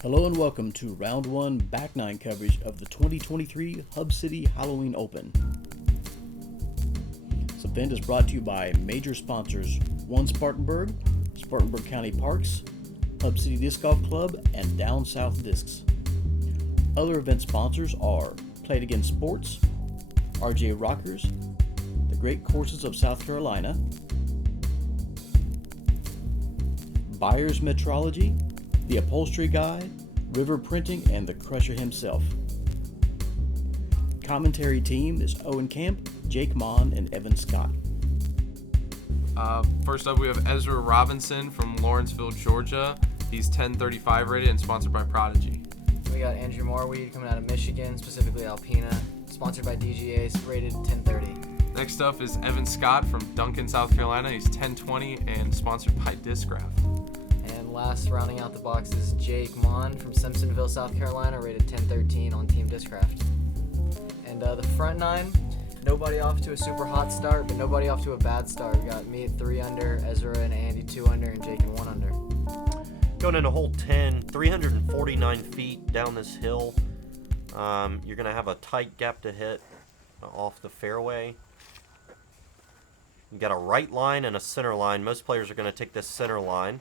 Hello and welcome to Round 1 Back 9 coverage of the 2023 Hub City Halloween Open. This event is brought to you by major sponsors One Spartanburg, Spartanburg County Parks, Hub City Disc Golf Club, and Down South Discs. Other event sponsors are Play It Again Sports, RJ Rockers, The Great Courses of South Carolina, Buyers Metrology, The Upholstery Guy, River Printing, and the Crusher himself. Commentary team is Owen Camp, Jake Monn, and Evan Scott. First up, we have Ezra Robinson from Lawrenceville, Georgia. He's 1035 rated and sponsored by Prodigy. We got Andrew Marwede coming out of Michigan, specifically Alpena, sponsored by DGA, rated 1030. Next up is Evan Scott from Duncan, South Carolina. He's 1020 and sponsored by Discraft. And last, rounding out the box, is Jake Monn from Simpsonville, South Carolina, rated 1013 on Team Discraft. And the front nine, nobody off to a super hot start, but nobody off to a bad start. We got me at 3 under, Ezra and Andy 2 under, and Jake at 1 under. Going into hole 10, 349 feet down this hill. You're going to have a tight gap to hit off the fairway. You got a right line and a center line. Most players are going to take this center line.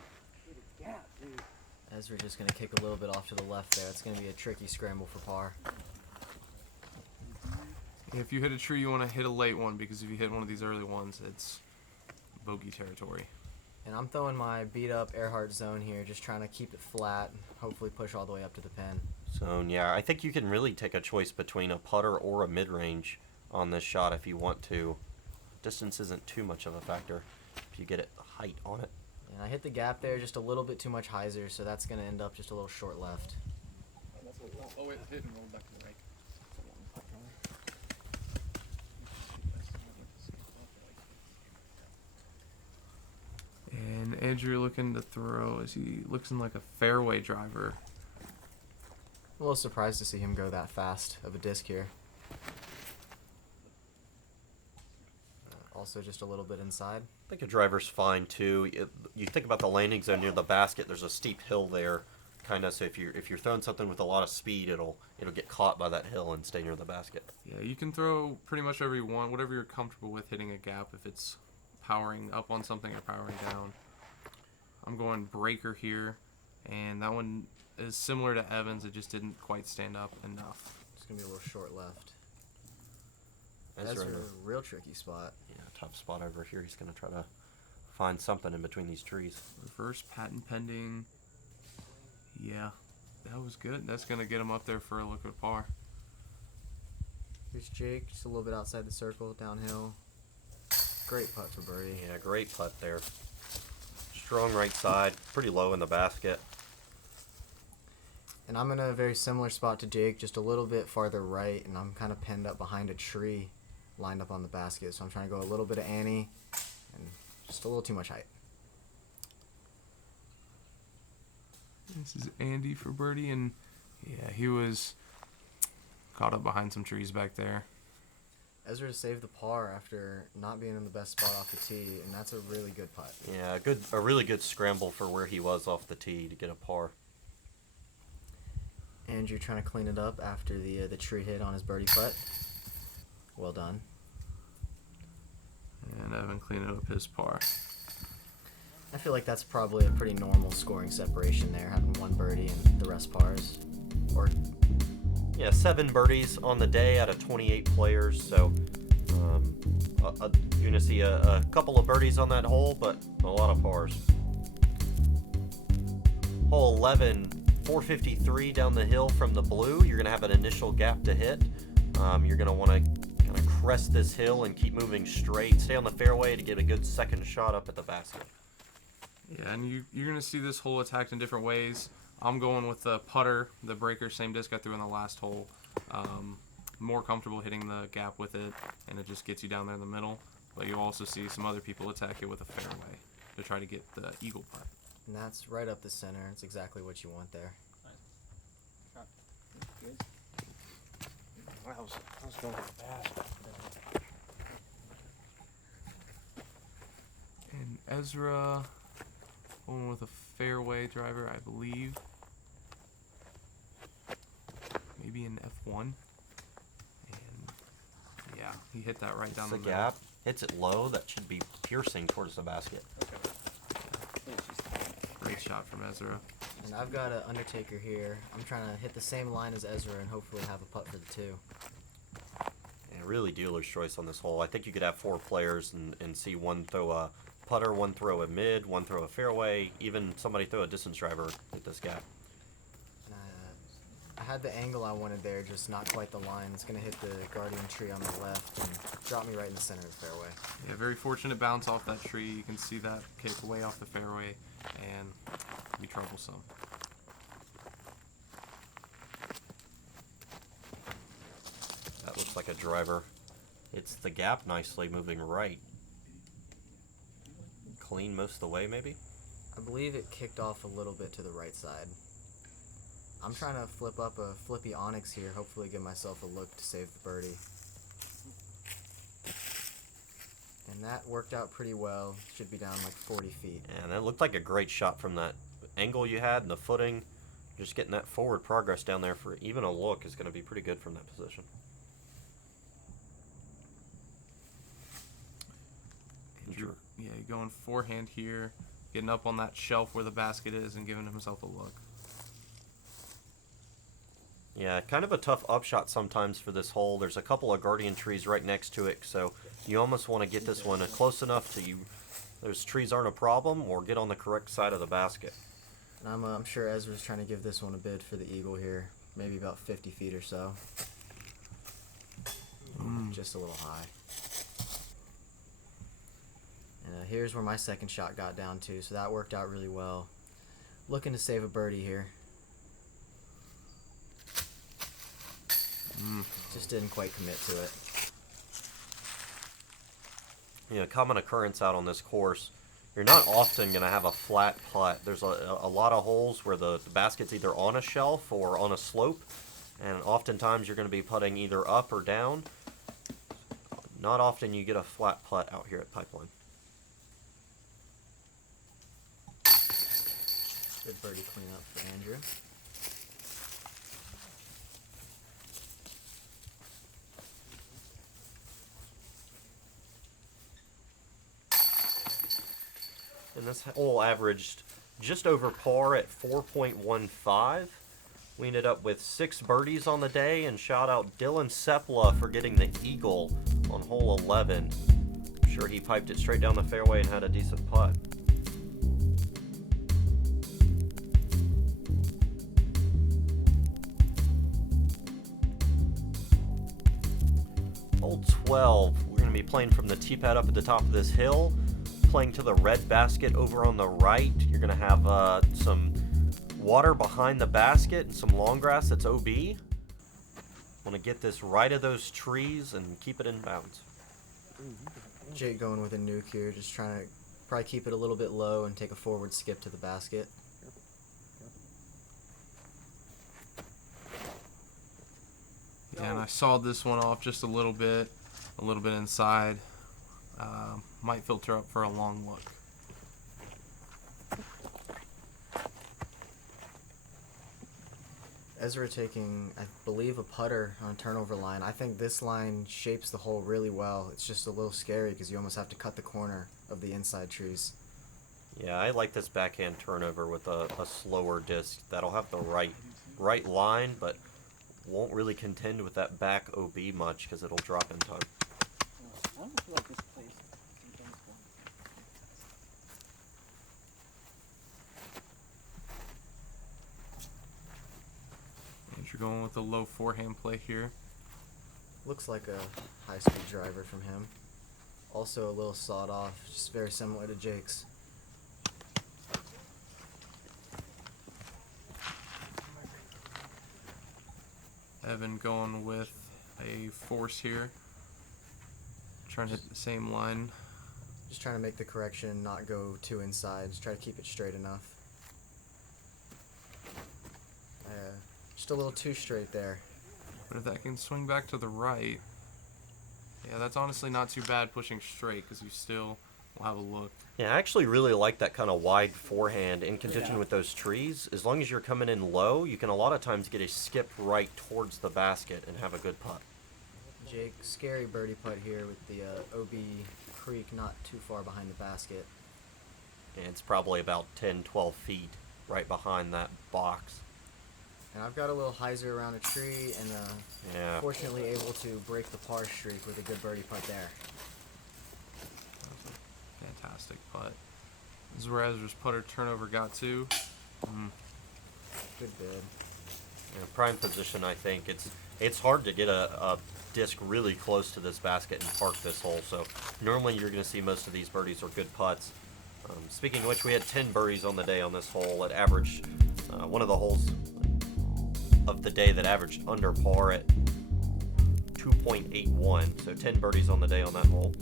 Ezra's just going to kick a little bit off to the left there. It's going to be a tricky scramble for par. If you hit a tree, you want to hit a late one, because if you hit one of these early ones, it's bogey territory. And I'm throwing my beat-up Earhart zone here, just trying to keep it flat, hopefully push all the way up to the pin. So, yeah, I think you can really take a choice between a putter or a mid-range on this shot if you want to. Distance isn't too much of a factor if you get it height on it. And I hit the gap there just a little bit too much hyzer, so that's going to end up just a little short left. Oh, wait, hit and roll back to the right. And Andrew looking to throw as he looks in like a fairway driver. A little surprised to see him go that fast of a disc here. Also just a little bit inside. I think a driver's fine too. You think about the landing zone near the basket. There's a steep hill there, kind of. So if you're throwing something with a lot of speed, it'll get caught by that hill and stay near the basket. Yeah, you can throw pretty much whatever you want, whatever you're comfortable with hitting a gap. If it's powering up on something or powering down. I'm going breaker here, and that one is similar to Evans. It just didn't quite stand up enough. It's gonna be a little short left. Ezra, That's a real tricky spot. Yeah, tough spot over here. He's going to try to find something in between these trees. Reverse patent pending. Yeah, that was good. That's going to get him up there for a look at par. Here's Jake, just a little bit outside the circle, downhill. Great putt for birdie. Yeah, great putt there. Strong right side, pretty low in the basket. And I'm in a very similar spot to Jake, just a little bit farther right, and I'm kind of pinned up behind a tree lined up on the basket. So I'm trying to go a little bit of Annie and just a little too much height. This is Andy for birdie, and yeah, he was caught up behind some trees back there. Ezra saved the par after not being in the best spot off the tee, and that's a really good putt. Yeah, a really good scramble for where he was off the tee to get a par. Andrew trying to clean it up after the tree hit on his birdie putt. Well done. And Evan cleaning up his par. I feel like that's probably a pretty normal scoring separation there, having one birdie and the rest pars. Or yeah, 7 birdies on the day out of 28 players, so you're going to see a couple of birdies on that hole, but a lot of pars. Hole 11, 453 down the hill from the blue. You're going to have an initial gap to hit. You're going to want to kind of crest this hill and keep moving straight. Stay on the fairway to get a good second shot up at the basket. Yeah, and you're going to see this hole attacked in different ways. I'm going with the putter, the breaker, same disc I threw in the last hole. More comfortable hitting the gap with it, and it just gets you down there in the middle. But you'll also see some other people attack it with a fairway to try to get the eagle putt. And that's right up the center. It's exactly what you want there. Good. Wow, I was going fast. And Ezra going with a fairway driver, I believe. in F1. And yeah, he hit that right down The the middle. gap hits it low. That should be piercing towards the basket. Great shot from Ezra. And I've got an Undertaker here. I'm trying to hit the same line as Ezra and hopefully have a putt for the 2. And really dealer's choice on this hole. I think you could have 4 players and see one throw a putter, one throw a mid, one throw a fairway, even somebody throw a distance driver at this gap. And I had the angle I wanted there, just not quite the line. It's going to hit the guardian tree on the left and drop me right in the center of the fairway. Yeah, very fortunate bounce off that tree. You can see that kick way off the fairway and be troublesome. That looks like a driver. It's the gap nicely moving right. Clean most of the way, maybe? I believe it kicked off a little bit to the right side. I'm trying to flip up a flippy onyx here, hopefully give myself a look to save the birdie. And that worked out pretty well. Should be down like 40 feet. And that looked like a great shot from that angle you had and the footing. Just getting that forward progress down there for even a look is going to be pretty good from that position. Andrew, yeah, going forehand here, getting up on that shelf where the basket is and giving himself a look. Yeah, kind of a tough upshot sometimes for this hole. There's a couple of guardian trees right next to it, so you almost want to get this one close enough to you. Those trees aren't a problem, or get on the correct side of the basket. And I'm sure Ezra's trying to give this one a bid for the eagle here, maybe about 50 feet or so. Just a little high. And here's where my second shot got down to, so that worked out really well. Looking to save a birdie here. Just didn't quite commit to it. You know, common occurrence out on this course, you're not often going to have a flat putt. There's a lot of holes where the basket's either on a shelf or on a slope, and oftentimes you're going to be putting either up or down. Not often you get a flat putt out here at Pipeline. Good birdie cleanup for Andrew. And this hole averaged just over par at 4.15. We ended up with 6 birdies on the day, and shout out Dylan Sepla for getting the eagle on hole 11. I'm sure he piped it straight down the fairway and had a decent putt. Hole 12, we're going to be playing from the tee pad up at the top of this hill. Playing to the red basket over on the right. You're going to have some water behind the basket and some long grass that's OB. Want to get this right of those trees and keep it in bounds. Jake going with a nuke here, just trying to probably keep it a little bit low and take a forward skip to the basket. Yeah, and I sawed this one off just a little bit inside. Might filter up for a long look. Ezra taking, I believe, a putter on a turnover line. I think this line shapes the hole really well. It's just a little scary because you almost have to cut the corner of the inside trees. Yeah, I like this backhand turnover with a slower disc. That'll have the right line, but won't really contend with that back OB much because it'll drop in time. I don't feel like this place. Andrew going with a low forehand play here. Looks like a high-speed driver from him. Also a little sawed off, just very similar to Jake's. Evan going with a force here. Trying to hit the same line. Just trying to make the correction, not go too inside. Just try to keep it straight enough. Just a little too straight there. But if that can swing back to the right, yeah, that's honestly not too bad pushing straight because you still we'll have a look. Yeah, I actually really like that kind of wide forehand in contention with those trees. As long as you're coming in low, you can a lot of times get a skip right towards the basket and have a good putt. Jake, scary birdie putt here with the OB creek not too far behind the basket. And it's probably about 10, 12 feet right behind that box. And I've got a little hyzer around a tree and Yeah. fortunately able to break the par streak with a good birdie putt there. That was a fantastic putt. This is where Ezra's putter turnover got to. Good bid. In prime position, I think it's hard to get a disc really close to this basket and park this hole. So normally you're going to see most of these birdies are good putts. Speaking of which, we had 10 birdies on the day on this hole. It averaged one of the holes of the day that averaged under par at 2.81. So 10 birdies on the day on that hole.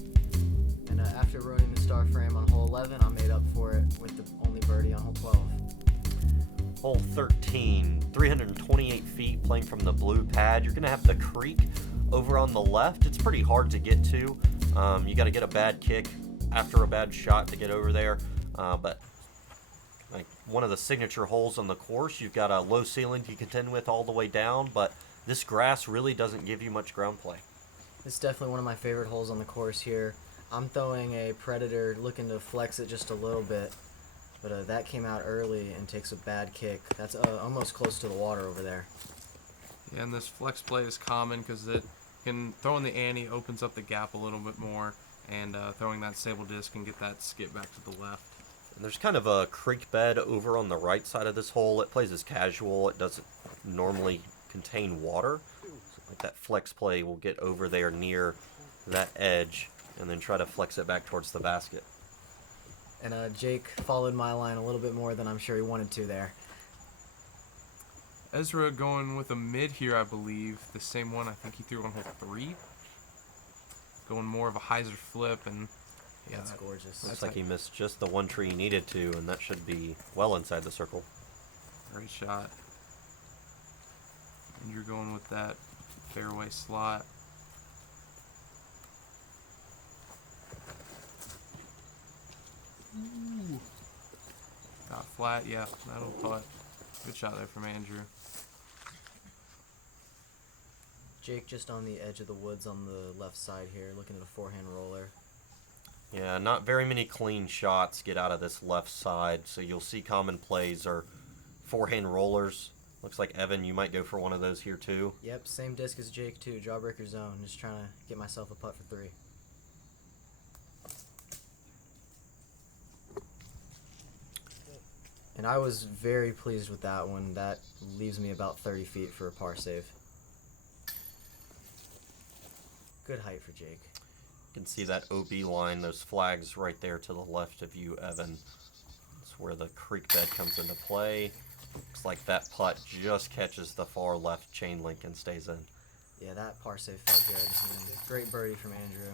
And after ruining the star frame on hole 11, I made up for it with the only birdie on hole 12. Hole 13, 328 feet, playing from the blue pad. You're going to have the creek over on the left. It's pretty hard to get to. You got to get a bad kick after a bad shot to get over there. But like one of the signature holes on the course, you've got a low ceiling to contend with all the way down, but this grass really doesn't give you much ground play. It's definitely one of my favorite holes on the course here. I'm throwing a Predator looking to flex it just a little bit, but that came out early and takes a bad kick. That's almost close to the water over there. Yeah, and this flex play is common because it can throwing the ante opens up the gap a little bit more, and throwing that sable disc can get that skip back to the left. And there's kind of a creek bed over on the right side of this hole. It plays as casual. It doesn't normally contain water. So like that flex play will get over there near that edge and then try to flex it back towards the basket. And Jake followed my line a little bit more than I'm sure he wanted to there. Ezra going with a mid here, I believe. The same one I think he threw on hole 3. Going more of a hyzer flip, and yeah, That's gorgeous. Looks like he missed just the one tree he needed to, and that should be well inside the circle. great shot. And you're going with that fairway slot. Ooh. Got flat, yeah, that'll putt. Good shot there from Andrew. Jake just on the edge of the woods on the left side here, looking at a forehand roller. Yeah, not very many clean shots get out of this left side, so you'll see common plays or forehand rollers. Looks like, Evan, you might go for one of those here too. Yep, same disc as Jake too, jawbreaker zone. Just trying to get myself a putt for 3. And I was very pleased with that one. That leaves me about 30 feet for a par save. Good height for Jake. You can see that OB line, those flags right there to the left of you, Evan. That's where the creek bed comes into play. Looks like that putt just catches the far left chain link and stays in. Yeah, that par save felt good. And great birdie from Andrew.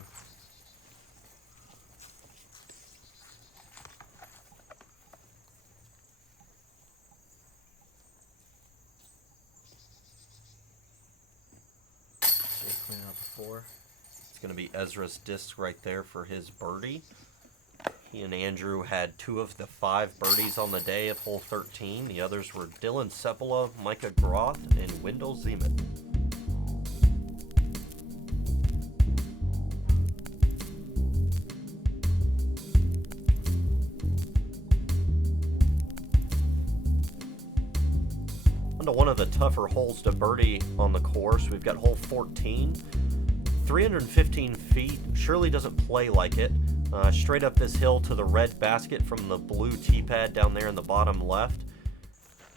Jake cleaning up a 4. It's going to be Ezra's disc right there for his birdie. He and Andrew had 2 of the 5 birdies on the day of hole 13. The others were Dylan Sepola, Micah Groth, and Wendell Zeman. On to one of the tougher holes to birdie on the course. We've got hole 14. 315 feet, surely doesn't play like it. Straight up this hill to the red basket from the blue tee pad down there in the bottom left.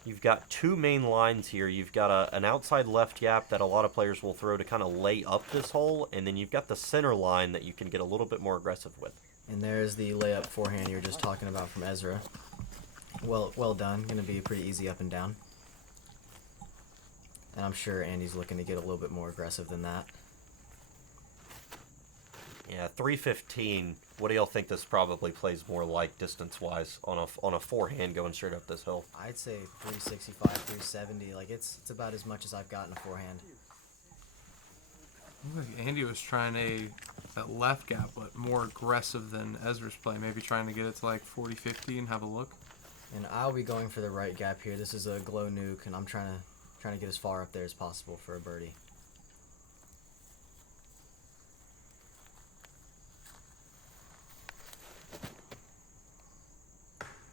You've got 2 main lines here. You've got an outside left gap that a lot of players will throw to kind of lay up this hole, and then you've got the center line that you can get a little bit more aggressive with. And there's the layup forehand you were just talking about from Ezra. Well done. Going to be pretty easy up and down. And I'm sure Andy's looking to get a little bit more aggressive than that. Yeah, 315. What do y'all think this probably plays more like distance-wise on a forehand going straight up this hill? I'd say 365, 370. Like it's about as much as I've gotten a forehand. Looked like Andy was trying that left gap, but more aggressive than Ezra's play. Maybe trying to get it to like 40-50 and have a look. And I'll be going for the right gap here. This is a glow nuke, and I'm trying to get as far up there as possible for a birdie.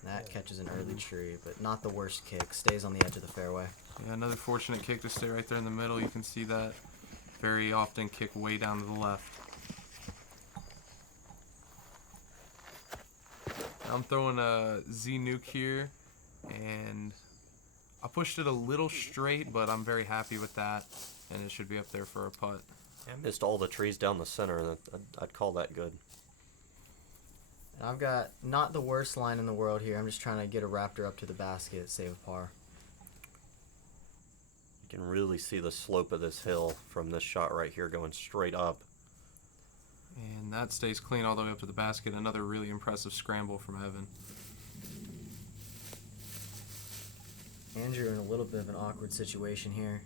That catches an early tree, but not the worst kick. Stays on the edge of the fairway. Yeah, another fortunate kick to stay right there in the middle. You can see that very often kick way down to the left. I'm throwing a Z nuke here, and I pushed it a little straight, but I'm very happy with that, and it should be up there for a putt. I missed all the trees down the center. I'd call that good. And I've got not the worst line in the world here. I'm just trying to get a raptor up to the basket, save a par. You can really see the slope of this hill from this shot right here going straight up. And that stays clean all the way up to the basket. Another really impressive scramble from Evan. Andrew in a little bit of an awkward situation here.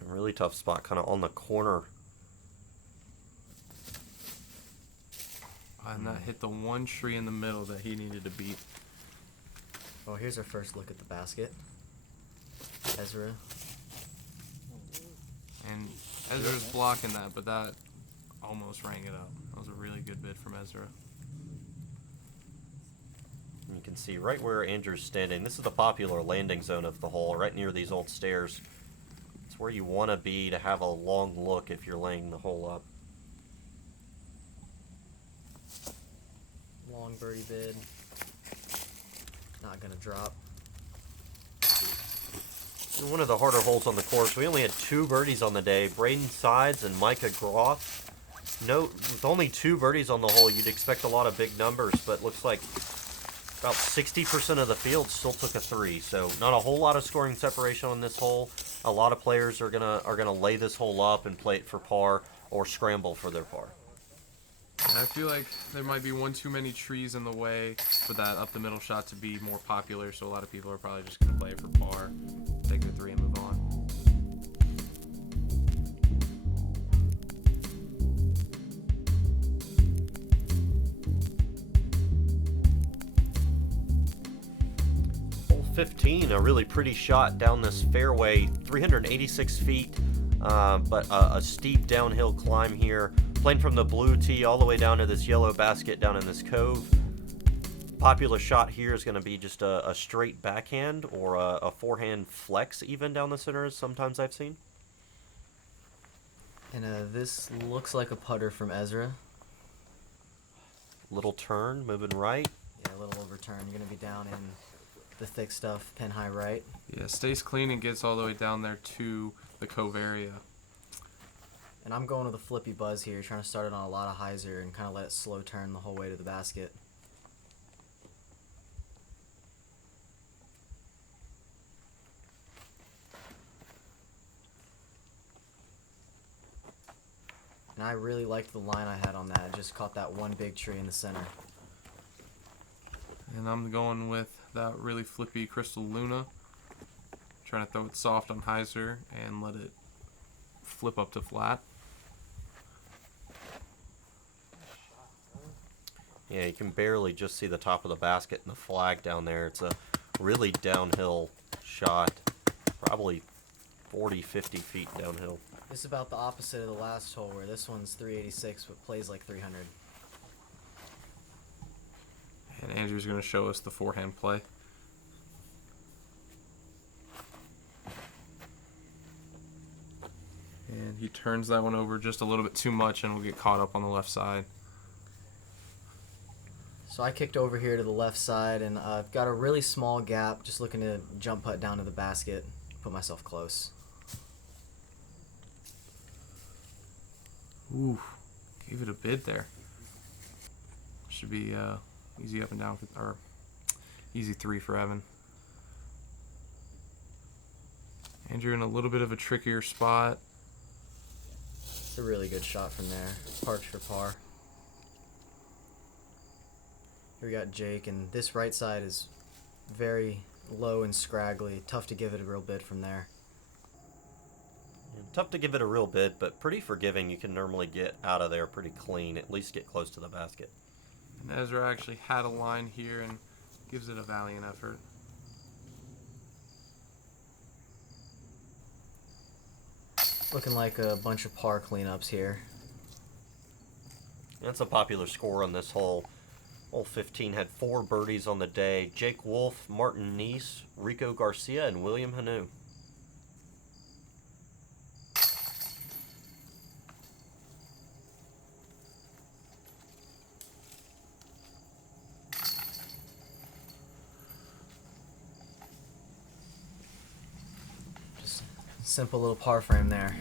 A really tough spot, kind of on the corner. And that hit the one tree in the middle that he needed to beat. Oh, here's our first look at the basket. Ezra. And Ezra's blocking that, but that almost rang it up. That was a really good bid from Ezra. You can see right where Andrew's standing. This is the popular landing zone of the hole, right near these old stairs. It's where you want to be to have a long look if you're laying the hole up. Long birdie bid. Not gonna drop. One of the harder holes on the course. We only had 2 birdies on the day. Braden Sides and Micah Groth. Note, with only 2 birdies on the hole, you'd expect a lot of big numbers, but looks like about 60% of the field still took a 3. So not a whole lot of scoring separation on this hole. A lot of players are gonna lay this hole up and play it for par or scramble for their par. And I feel like there might be one too many trees in the way for that up the middle shot to be more popular, so a lot of people are probably just going to play it for par, take the 3 and move on. Hole 15, a really pretty shot down this fairway, 386 feet, but a steep downhill climb here. Playing from the blue tee all the way down to this yellow basket down in this cove. Popular shot here is going to be just a straight backhand or a forehand flex even down the center, as sometimes I've seen. And this looks like a putter from Ezra. Little turn, moving right. Yeah, a little overturn. You're going to be down in the thick stuff, pin high right. Yeah, stays clean and gets all the way down there to the cove area. And I'm going with a flippy buzz here, trying to start it on a lot of hyzer and kind of let it slow turn the whole way to the basket. And I really liked the line I had on that. I just caught that one big tree in the center. And I'm going with that really flippy Crystal Luna. Trying to throw it soft on hyzer and let it flip up to flat. Yeah, you can barely just see the top of the basket and the flag down there. It's a really downhill shot, probably 40, 50 feet downhill. This is about the opposite of the last hole, where this one's 386 but plays like 300. And Andrew's going to show us the forehand play. And he turns that one over just a little bit too much and will get caught up on the left side. So I kicked over here to the left side, and I've got a really small gap, just looking to jump putt down to the basket, put myself close. Ooh, gave it a bid there. Should be easy up and down, or easy 3 for Evan. Andrew in a little bit of a trickier spot. It's a really good shot from there. Parked for par. Here we got Jake, and this right side is very low and scraggly. Tough to give it a real bid from there. Tough to give it a real bit, but pretty forgiving. You can normally get out of there pretty clean, at least get close to the basket. And Ezra actually had a line here and gives it a valiant effort. Looking like a bunch of par cleanups here. That's a popular score on this hole. Hole 15 had 4 birdies on the day. Jake Wolf, Martin Neese, Rico Garcia, and William Hanu. Just simple little par frame there.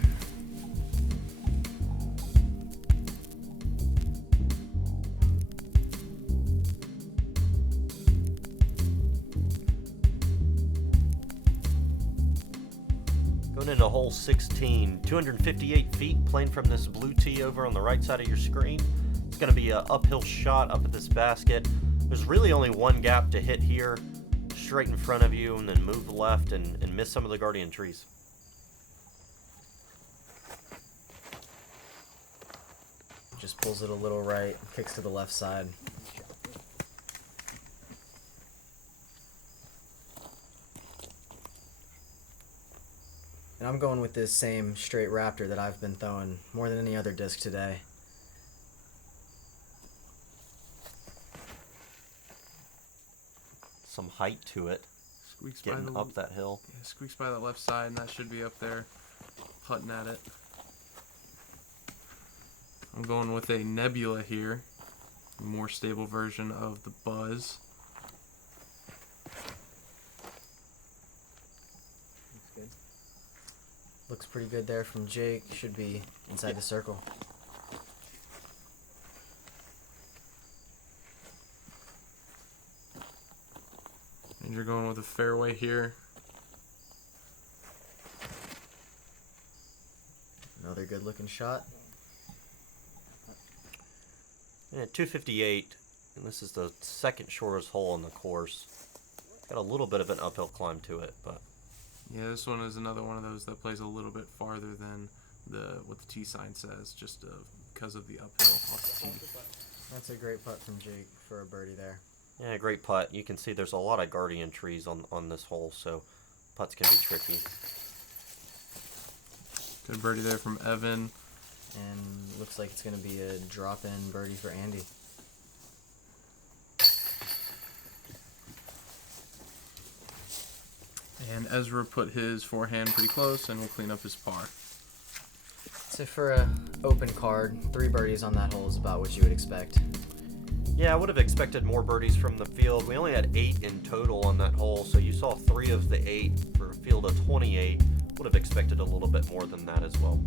Going into hole 16, 258 feet, playing from this blue tee over on the right side of your screen. It's going to be an uphill shot up at this basket. There's really only one gap to hit here, straight in front of you, and then move left and miss some of the guardian trees. Just pulls it a little right, kicks to the left side. And I'm going with this same straight Raptor that I've been throwing more than any other disc today. Some height to it, Squeaks getting by the, up that hill. Yeah, squeaks by the left side, and that should be up there, putting at it. I'm going with a Nebula here, a more stable version of the Buzz. Looks pretty good there from Jake. Should be inside the circle. And you're going with a fairway here. Another good looking shot. And at 258, and this is the second shortest hole on the course. Got a little bit of an uphill climb to it, but Yeah, this one is another one of those that plays a little bit farther than what the T sign says, just because of the uphill off the tee. That's a great putt from Jake for a birdie there. yeah, great putt. You can see there's a lot of guardian trees on this hole, so putts can be tricky. Good birdie there from Evan. And looks like it's going to be a drop-in birdie for Andy. And Ezra put his forehand pretty close and will clean up his par. So for a open card, 3 birdies on that hole is about what you would expect. Yeah, I would have expected more birdies from the field. We only had 8 in total on that hole, so you saw 3 of the 8 for a field of 28. Would have expected a little bit more than that as well.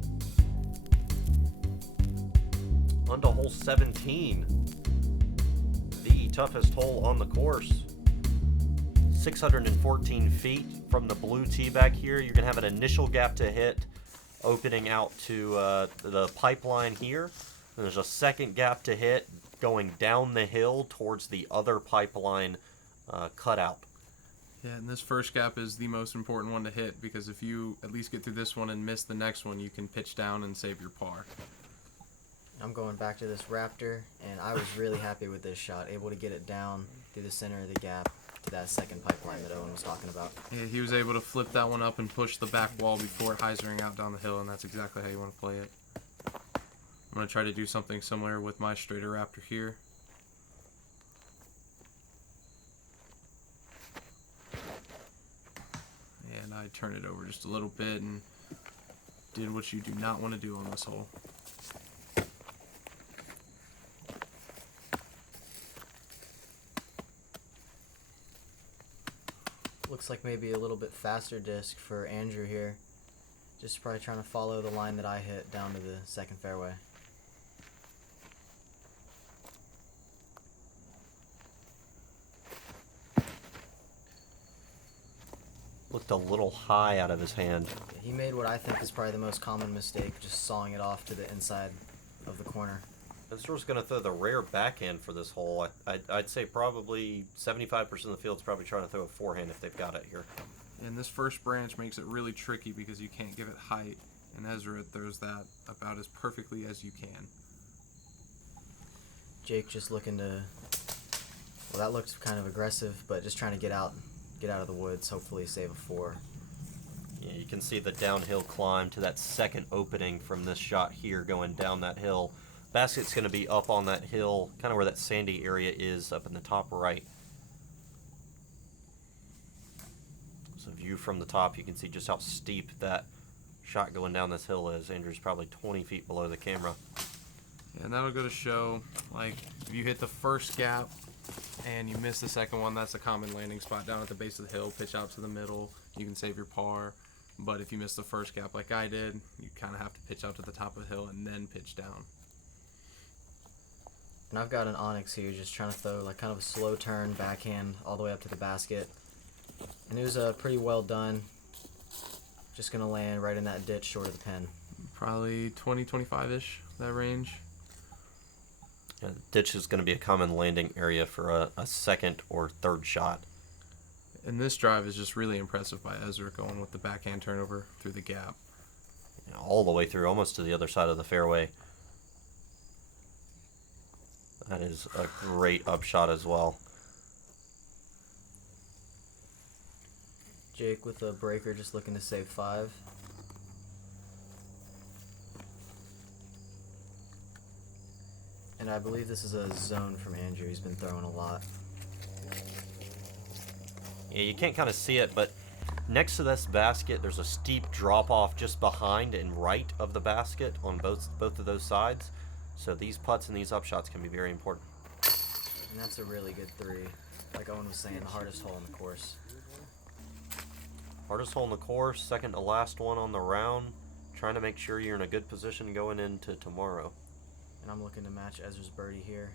On to hole 17. The toughest hole on the course. 614 feet from the blue tee back here. You're going to have an initial gap to hit opening out to the pipeline here. And there's a second gap to hit going down the hill towards the other pipeline cutout. Yeah, and this first gap is the most important one to hit, because if you at least get through this one and miss the next one, you can pitch down and save your par. I'm going back to this Raptor, and I was really happy with this shot. Able to get it down through the center of the gap to that second pipeline that Owen was talking about. Yeah, he was able to flip that one up and push the back wall before hyzering out down the hill, and that's exactly how you want to play it. I'm going to try to do something similar with my straighter Raptor here. And I turned it over just a little bit and did what you do not want to do on this hole. Looks like maybe a little bit faster disc for Andrew here. Just probably trying to follow the line that I hit down to the second fairway. Looked a little high out of his hand. He made what I think is probably the most common mistake, just sawing it off to the inside of the corner. Ezra's going to throw the rare backhand for this hole. I'd say probably 75% of the field's probably trying to throw a forehand if they've got it here. And this first branch makes it really tricky because you can't give it height. and Ezra throws that about as perfectly as you can. Jake just looking to. Well, that looks kind of aggressive, but just trying to get out of the woods. Hopefully, save a 4. Yeah, you can see the downhill climb to that second opening from this shot here going down that hill. Basket's going to be up on that hill, kind of where that sandy area is up in the top right. So view from the top, you can see just how steep that shot going down this hill is. Andrew's probably 20 feet below the camera. And that'll go to show, like, if you hit the first gap and you miss the second one, that's a common landing spot down at the base of the hill. Pitch out to the middle, you can save your par. But if you miss the first gap like I did, you kind of have to pitch out to the top of the hill and then pitch down. And I've got an Onyx here, just trying to throw like kind of a slow turn backhand all the way up to the basket. And it was pretty well done. Just gonna land right in that ditch short of the pin. Probably 20, 25-ish, that range. Yeah, the ditch is going to be a common landing area for a second or third shot. And this drive is just really impressive by Ezra, going with the backhand turnover through the gap. You know, all the way through, almost to the other side of the fairway. That is a great upshot as well. Jake with a breaker, just looking to save 5. And I believe this is a zone from Andrew. He's been throwing a lot. Yeah, you can't kind of see it, but next to this basket, there's a steep drop-off just behind and right of the basket on both of those sides. So these putts and these upshots can be very important. And that's a really good 3. Like Owen was saying, the hardest hole in the course. Hardest hole in the course, second to last one on the round. Trying to make sure you're in a good position going into tomorrow. And I'm looking to match Ezra's birdie here.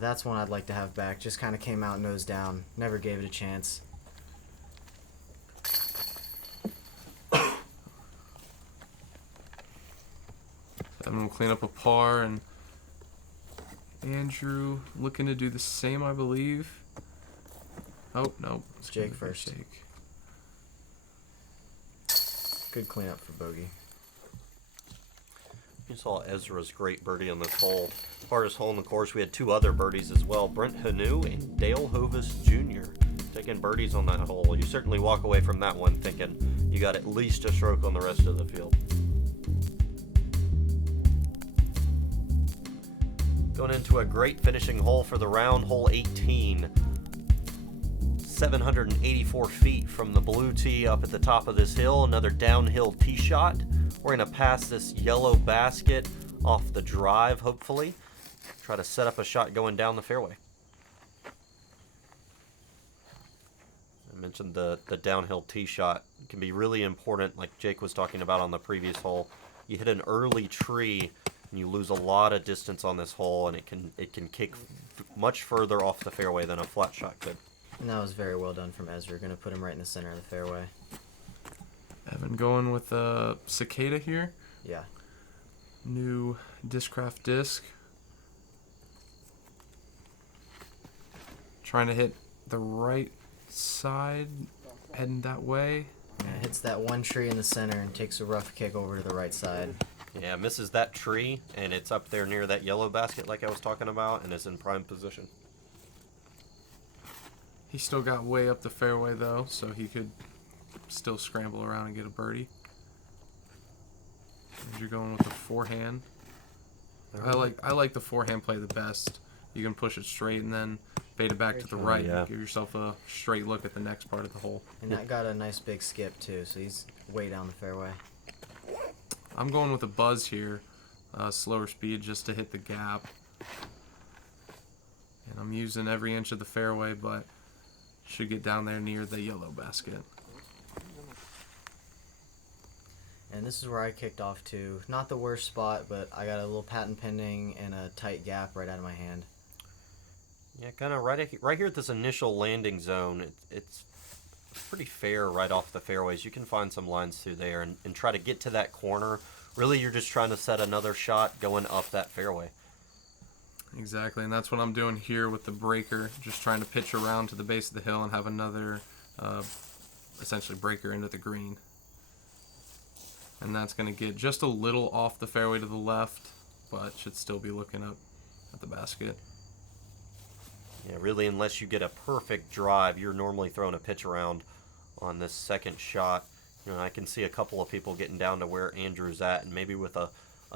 That's one I'd like to have back. Just kind of came out nose down. Never gave it a chance. I'm going to clean up a par, and Andrew looking to do the same, I believe. Oh, no. It's Jake first. Jake. Good cleanup for bogey. You saw Ezra's great birdie on this hole. Hardest hole in the course. We had 2 other birdies as well. Brent Hanu and Dale Hovis Jr. taking birdies on that hole. You certainly walk away from that one thinking you got at least a stroke on the rest of the field. Going into a great finishing hole for the round, hole 18. 784 feet from the blue tee up at the top of this hill. Another downhill tee shot. We're going to pass this yellow basket off the drive, hopefully. Try to set up a shot going down the fairway. I mentioned the downhill tee shot. It can be really important, like Jake was talking about on the previous hole. You hit an early tree, and you lose a lot of distance on this hole, and it can kick much further off the fairway than a flat shot could. And that was very well done from Ezra. Going to put him right in the center of the fairway. Evan going with a Cicada here. Yeah. New Discraft disc. Trying to hit the right side, heading that way. Yeah, hits that one tree in the center and takes a rough kick over to the right side. Yeah, misses that tree, and it's up there near that yellow basket like I was talking about, and is in prime position. He still got way up the fairway though, so he could still scramble around and get a birdie. And you're going with the forehand. I like the forehand play the best. You can push it straight and then bait it back to the right. Yeah. Give yourself a straight look at the next part of the hole. And that got a nice big skip too, so he's way down the fairway. I'm going with a Buzz here, slower speed just to hit the gap. And I'm using every inch of the fairway, but should get down there near the yellow basket. And this is where I kicked off too. Not the worst spot, but I got a little patent pending and a tight gap right out of my hand. Yeah, kind of right here at this initial landing zone. It's pretty fair right off the fairways. You can find some lines through there and try to get to that corner. Really, you're just trying to set another shot going up that fairway. Exactly, and that's what I'm doing here with the breaker. Just trying to pitch around to the base of the hill and have another essentially breaker into the green. And that's going to get just a little off the fairway to the left, but should still be looking up at the basket. Yeah, really, unless you get a perfect drive, you're normally throwing a pitch around on this second shot. You know, I can see a couple of people getting down to where Andrew's at, and maybe with a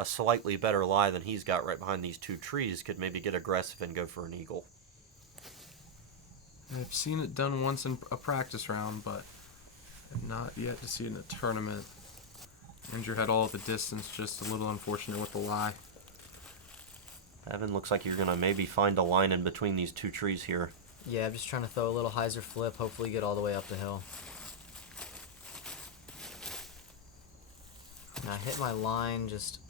slightly better lie than he's got right behind these two trees, could maybe get aggressive and go for an eagle. I've seen it done once in a practice round, but not yet to see it in a tournament. Andrew had all of the distance, just a little unfortunate with the lie. Evan, looks like you're going to maybe find a line in between these two trees here. Yeah, I'm just trying to throw a little hyzer flip, hopefully get all the way up the hill. And I hit my line, just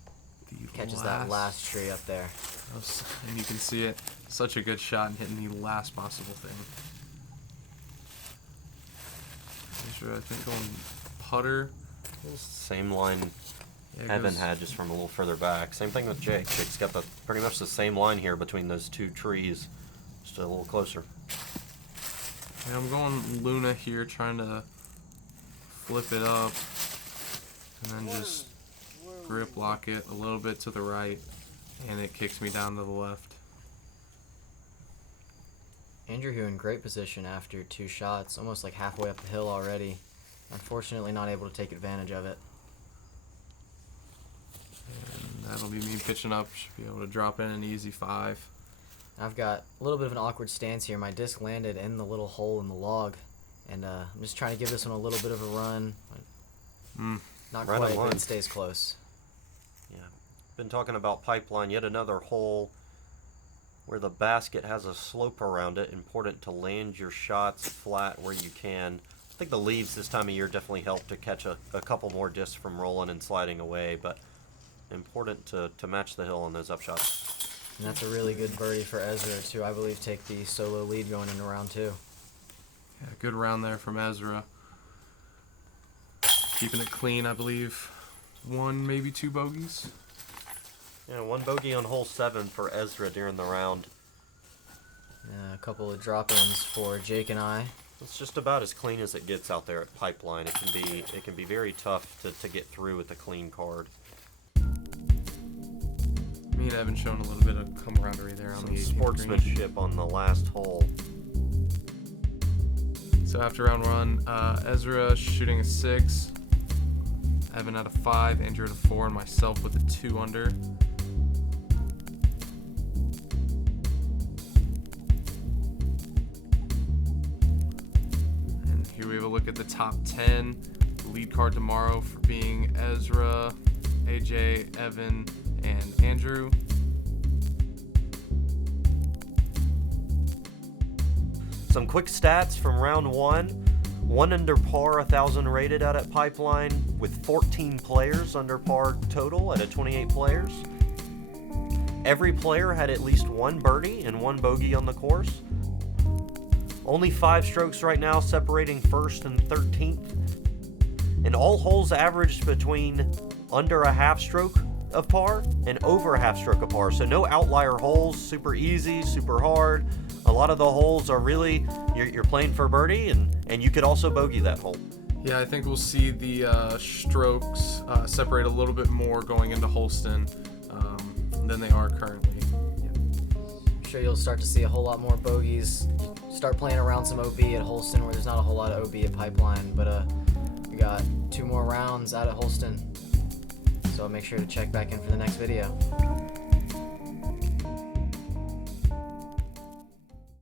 catches that last tree up there. And you can see it. Such a good shot and hitting the last possible thing. Ezra, I think, going putter. Same line Yeah, Evan goes- had, just from a little further back. Same thing with Jake. Jake's got pretty much the same line here between those two trees. Just a little closer. Yeah, I'm going Luna here, trying to flip it up. And then just grip lock it a little bit to the right. And it kicks me down to the left. Andrew here in great position after 2 shots, almost like halfway up the hill already. Unfortunately not able to take advantage of it. And that'll be me pitching up. Should be able to drop in an easy 5. I've got a little bit of an awkward stance here. My disc landed in the little hole in the log. And I'm just trying to give this one a little bit of a run. Not Right on quite, but line. it stays close. Yeah. Been talking about pipeline. Yet another hole where the basket has a slope around it. Important to land your shots flat where you can. I think the leaves this time of year definitely help to catch a couple more discs from rolling and sliding away, but important to match the hill on those upshots. And that's a really good birdie for Ezra to, I believe, take the solo lead going into round 2. Yeah, good round there from Ezra. Keeping it clean, I believe. 1, maybe 2 bogeys. Yeah, 1 bogey on hole 7 for Ezra during the round. A couple of drop-ins for Jake and I. It's just about as clean as it gets out there at pipeline. It can be very tough to get through with a clean card. Me and Evan showing a little bit of camaraderie there on Some the 18th green. sportsmanship on the last hole. So after round 1, Ezra shooting a 6, Evan at a 5, Andrew at a 4, and myself with a 2 under. And here we have a look at the top 10. The lead card tomorrow for being Ezra, AJ, Evan, and Andrew. Some quick stats from round 1. 1 under par, 1,000 rated out at Pipeline, with 14 players under par total out of 28 players. Every player had at least 1 birdie and 1 bogey on the course. Only 5 strokes right now separating 1st and 13th. And all holes averaged between under a half stroke of par and over a half stroke of par. So no outlier holes, super easy, super hard. A lot of the holes are really, you're playing for birdie, and you could also bogey that hole. Yeah, I think we'll see the strokes separate a little bit more going into Holston than they are currently. I'm sure you'll start to see a whole lot more bogeys. Start playing around some OB at Holston where there's not a whole lot of OB at Pipeline, but we got 2 more rounds out at Holston. So make sure to check back in for the next video.